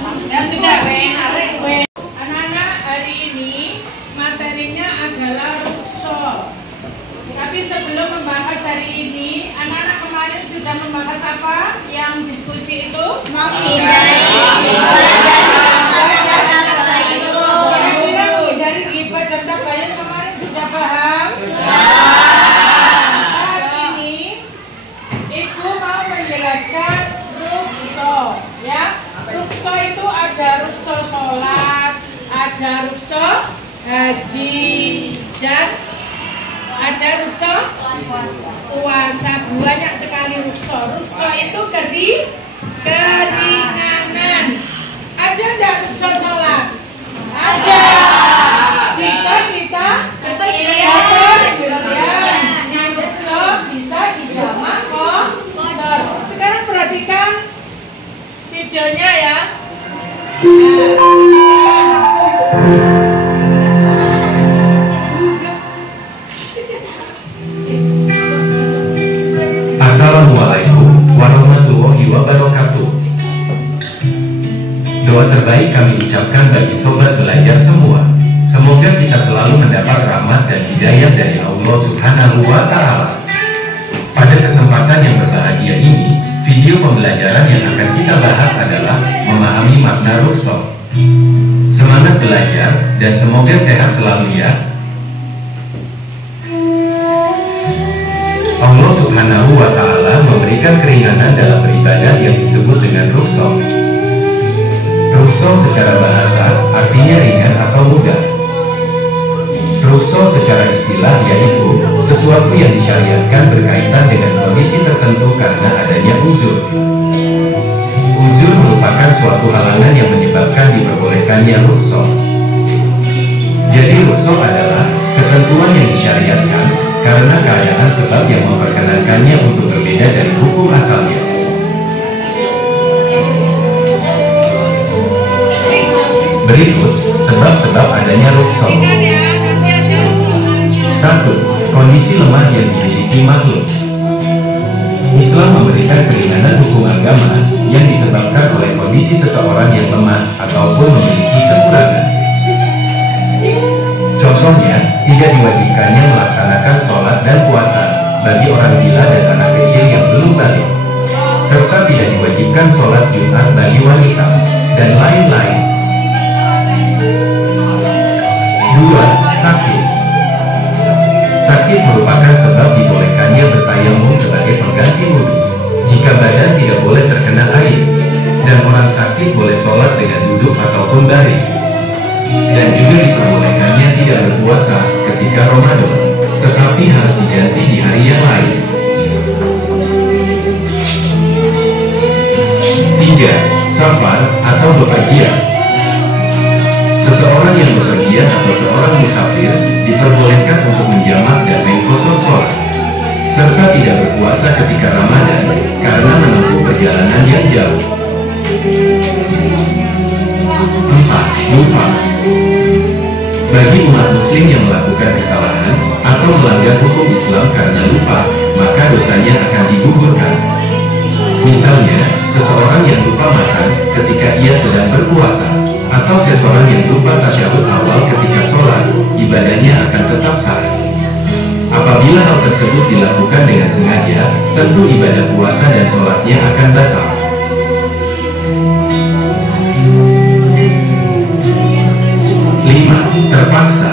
Ya sudah. Anak-anak, hari ini materinya adalah rukso. Tapi sebelum membahas hari ini, anak-anak kemarin sudah membahas apa? Yang diskusi itu? Menghindari ghibah dan tabayun kemarin sudah paham? Saat ini Ibu mau menjelaskan rukso, ya. Rukso itu ada rukso sholat, ada rukso haji, dan ada rukso puasa. Banyak sekali rukso. Rukso itu keringanan. Ada enggak rukso sholat? Ada. Jika kita di rukso bisa dijamak qashar. Sekarang perhatikan videonya ya. Assalamualaikum warahmatullahi wabarakatuh. Doa terbaik kami ucapkan bagi sobat belajar semua. Semoga kita selalu mendapat rahmat dan hidayah dari Allah Subhanahu wa Ta'ala. Pada kesempatan yang berbahagia ini, video pembelajaran yang akan kita bahas adalah memahami makna rukso. Semangat belajar dan semoga sehat selalu ya. Allah Subhanahu wa Ta'ala memberikan keringanan dalam beribadah yang disebut dengan rukso. Rukso secara bahasa artinya ringan atau mudah. Rukso secara istilah yaitu sesuatu yang disyariatkan berkaitan dengan kondisi tertentu karena adanya uzur. Uzur merupakan suatu halangan yang menyebabkan diperbolehkannya rukso. Jadi rukso adalah ketentuan yang disyariatkan karena keadaan sebab yang memperkenankannya untuk berbeda dari hukum asalnya. Berikut sebab-sebab adanya rukso. 1. Kondisi lemah yang dimiliki makhluk. Islam memberikan keringanan hukum agama yang disebabkan oleh kondisi seseorang yang lemah ataupun memiliki kekurangan. Contohnya, tidak diwajibkannya melaksanakan sholat dan puasa bagi orang gila dan anak kecil yang belum balik, serta tidak diwajibkan sholat Jumat bagi wanita, dan lain-lain. 2. Sakit. Sakit merupakan sebab dibolehkannya bertayamum sebagai pengganti wudhu jika badan tidak boleh terkena air, dan orang sakit boleh sholat dengan duduk ataupun baring. Dan juga diperbolehkannya tidak berpuasa ketika Ramadan, tetapi harus diganti di hari yang lain. 3. Safar atau bepergian. Seseorang yang bepergian atau seorang musafir diperbolehkan untuk menjamak dan mengkosor sholat, serta tidak berpuasa ketika Ramadan karena menempuh perjalanan yang jauh. 4. Lupa. Bagi umat muslim yang melakukan kesalahan atau melanggar hukum Islam karena lupa, maka dosanya akan digugurkan. Misalnya, seseorang yang lupa makan ketika ia sedang berpuasa, atau seseorang yang lupa tasyahud awal ketika sholat, ibadahnya akan tetap sah. Apabila hal tersebut dilakukan dengan sengaja, tentu ibadah puasa dan sholatnya akan batal. 5. Terpaksa.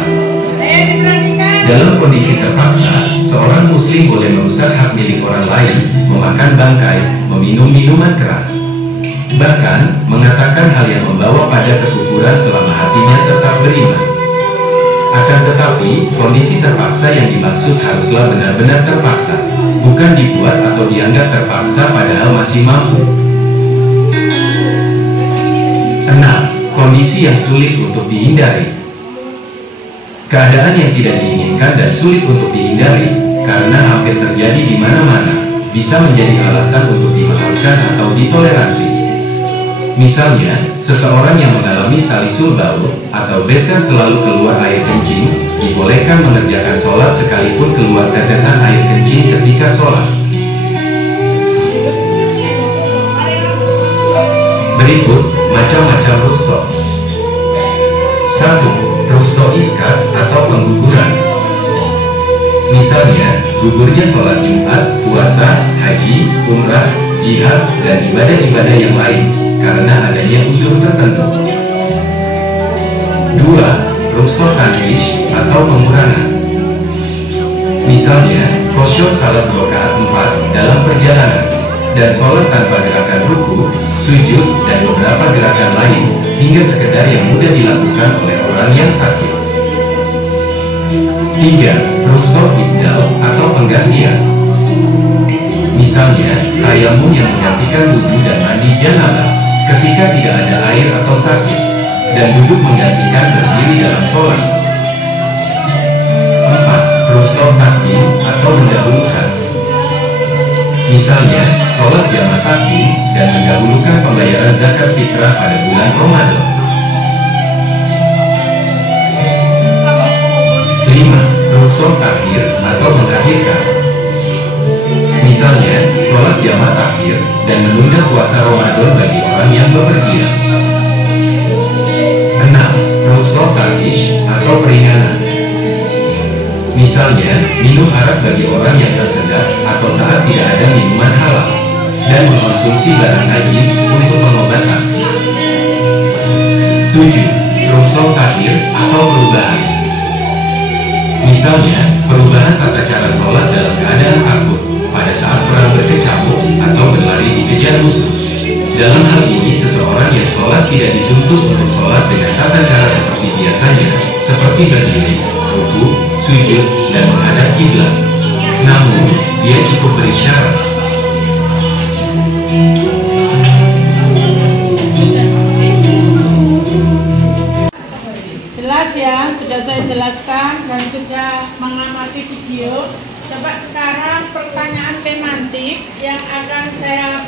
Dalam kondisi terpaksa, seorang muslim boleh merusak hak milik orang lain, memakan bangkai, meminum minuman keras, bahkan mengatakan hal yang membawa pada kekufuran selama hatinya tetap beriman. Akan tetapi, kondisi terpaksa yang dimaksud haruslah benar-benar terpaksa, bukan dibuat atau dianggap terpaksa padahal masih mampu. 6. Kondisi yang sulit untuk dihindari. Keadaan yang tidak diinginkan dan sulit untuk dihindari, karena hampir terjadi di mana-mana, bisa menjadi alasan untuk dimaafkan atau ditoleransi. Misalnya, seseorang yang mengalami salisul baul atau besan selalu keluar air kencing, dibolehkan mengerjakan sholat sekalipun keluar tetesan air kencing ketika sholat. Berikut Macam-macam rukso. 1. Rukso iskat atau pengguguran. Misalnya, gugurnya sholat Jumat, puasa, haji, umrah, jihad, dan ibadah-ibadah yang lain karena adanya uzur tertentu. 2. Rukso tanwish atau pengurangan. Misalnya, khosyuk salat 2 rakaat 4 dalam perjalanan dan sholat tanpa gerakan ruku, sujud, dan beberapa gerakan lain hingga sekedar yang mudah dilakukan oleh orang yang sakit. 3. Rukso ibdal atau penggantian. Misalnya, tayamum yang menggantikan wudu dan mandi janabah ketika tidak ada air atau sakit, dan duduk menggantikan berdiri dalam sholat. 4. Rukso takdim atau mendahulukan. Misalnya, sholat jamaah takdim dan mendahulukan pembayaran zakat fitrah pada bulan Ramadan. 5. Rukso takhir atau mengakhirkan. Misalnya, sholat jamaah takhir dan menunda puasa Ramadan bagi orang yang bepergian. 6. Rukso tahish atau peringanan. Misalnya, minum arak bagi orang yang tersedak atau saat tidak ada minuman halal, dan mengkonsumsi barang najis untuk pengobatan. 7. Rukso takhir atau perubahan. Misalnya, perubahan tata cara sholat dalam keadaan takut pada saat perang berkecamuk atau berlari dikejar musuh. Dalam hal ini, seseorang yang sholat tidak dituntut untuk sholat dengan tata cara seperti biasanya, seperti berdiri, ruku, sujud, dan menghadap kiblat. Namun, dia cukup berisyarat. Jelas ya, sudah saya jelaskan dan sudah mengamati video. Coba sekarang pertanyaan semantik yang akan saya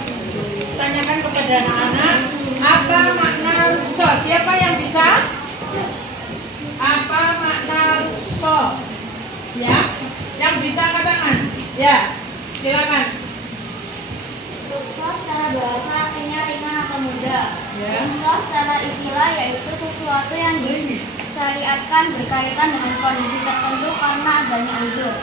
tanyakan kepada anak-anak. Apa makna rukso? Siapa yang bisa? Apa makna rukso? Ya, yang bisa katakan. Ya, silakan. Rukso secara bahasa artinya ringan atau mudah. Ya. Rukso secara istilah yaitu sesuatu yang disyariatkan berkaitan dengan kondisi tertentu karena adanya uzur.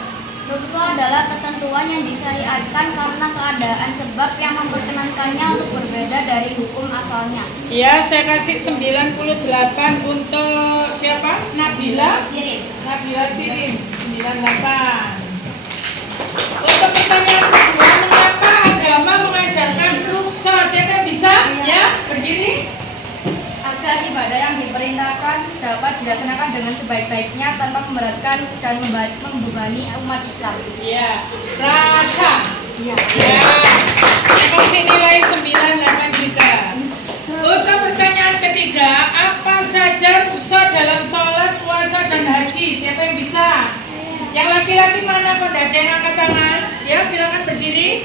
Rukso adalah ketentuan yang disyariatkan karena keadaan sebab yang memperkenankannya untuk berbeda dari hukum asalnya. Ya, saya kasih 98 untuk siapa? Nabila Sirin. Nabila Sirin 98. Untuk pertanyaan kedua, mengapa agama mengajarkan rukso? Siapa yang bisa? Ya, berdiri. Agar ibadah yang diperintahkan dapat dilaksanakan dengan sebaik-baiknya tanpa memberatkan dan membebani umat Islam. Ya, Rasha. Ya. Ya, saya kasih nilai 98 juga. Untuk pertanyaan ketiga, apa saja rukso dalam sholat, puasa, dan haji? Siapa yang bisa? Yang laki-laki mana? Pada yang angkat tangan. Ya, silakan berdiri.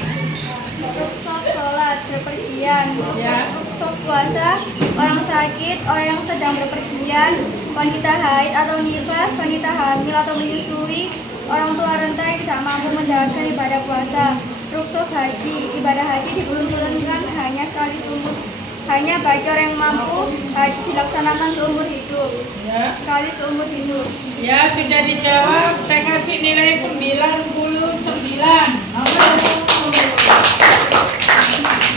Rukso sholat, bepergian, Ya. rukso puasa, orang sakit, orang yang sedang bepergian, wanita haid atau nifas, wanita hamil atau menyusui, orang tua renta yang tidak mampu menjalankan ibadah puasa. Rukso haji, ibadah haji diturunkan hanya sekali seumur, hanya bagi orang yang mampu. Haji dilaksanakan seumur hidup, Ya. sekali seumur hidup. Ya, sudah dijawab. Saya kasih nilai 99.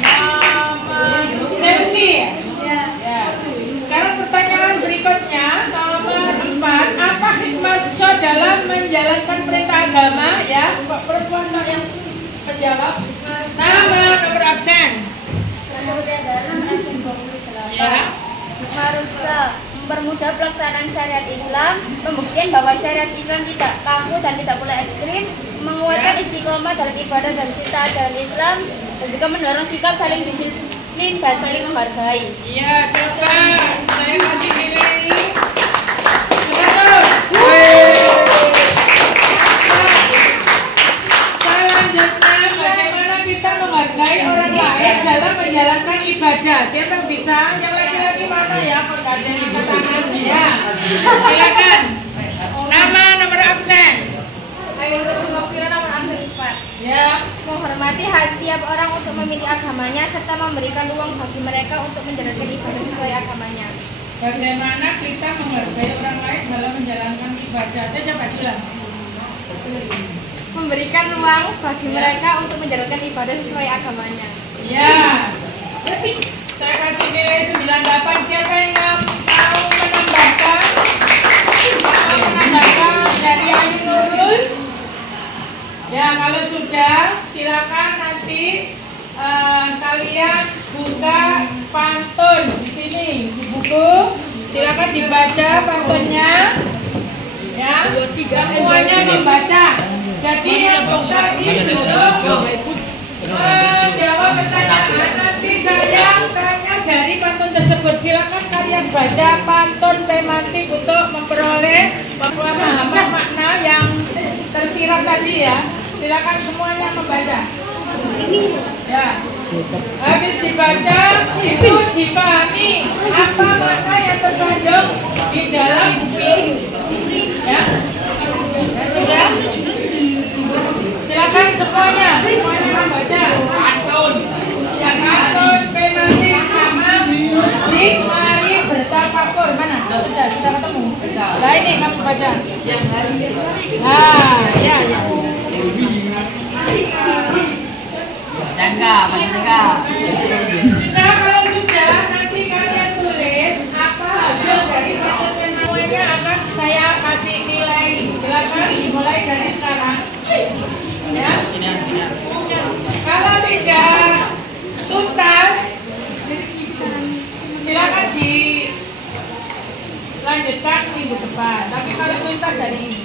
Nama Chelsea. Ya. Ya. Sekarang pertanyaan berikutnya, nomor 4. Apa hikmah rukso dalam menjalankan perintah agama? Ya, Pak perempuan Pak yang menjawab. Nama nomor absen. Ya. Hikmah rukso mempermudah pelaksanaan syariat Islam, membuktikan bahwa syariat Islam tidak kaku dan tidak pula ekstrim, menguatkan istiqomah dalam ibadah dan cinta ajaran Islam, dan juga mendorong sikap saling disiplin dan saling menghargai. Iya, coba saya kasih nilai 100. Selanjutnya, bagaimana kita menghargai orang lain dalam menjalankan ibadah? Siapa yang bisa? Yang laki-laki mana ya? Pengganti angkat tangan ya. Silakan. Nama nomor absen. Ayo untuk pembagian nomor absen 4. Ya. Menghormati hak setiap orang untuk memilih agamanya serta memberikan ruang bagi mereka untuk menjalankan ibadah sesuai agamanya. Bagaimana kita menghargai orang lain dalam menjalankan ibadah? Saya coba bilang. Memberikan ruang bagi mereka untuk menjalankan ibadah sesuai agamanya. Ya. Saya kasih nilai 98. Siapa yang mau menambahkan? Mau menambahkan dari Ayu Nurul? Ya, kalau sudah, silakan nanti kalian buka pantun di sini di buku. Silakan dibaca pantunnya. Ya, semuanya dibaca. Jadi yang buka di buku. Jawab pertanyaan nanti saya tanya dari pantun tersebut. Silakan kalian baca pantun tematik untuk memperoleh pemahaman makna yang tersirat tadi ya. Silakan semuanya membaca. Ya. Habis dibaca itu dipahami apa makna yang terkandung di dalam buku. Ya. Ya sudah. Silakan semuanya membaca. Ya pantun tematik sama mudik mari bertafakur. Mana? Sudah ketemu. Nah ini kamu baca. Nah, ya. Sudah, kalau sudah nanti kalian tulis apa hasil dari pantun semuanya akan saya kasih nilai. Silakan dimulai dari sekarang. Ya. Kalau tidak tuntas, silakan dilanjutkan minggu depan. Tapi kalau tuntas hari ini.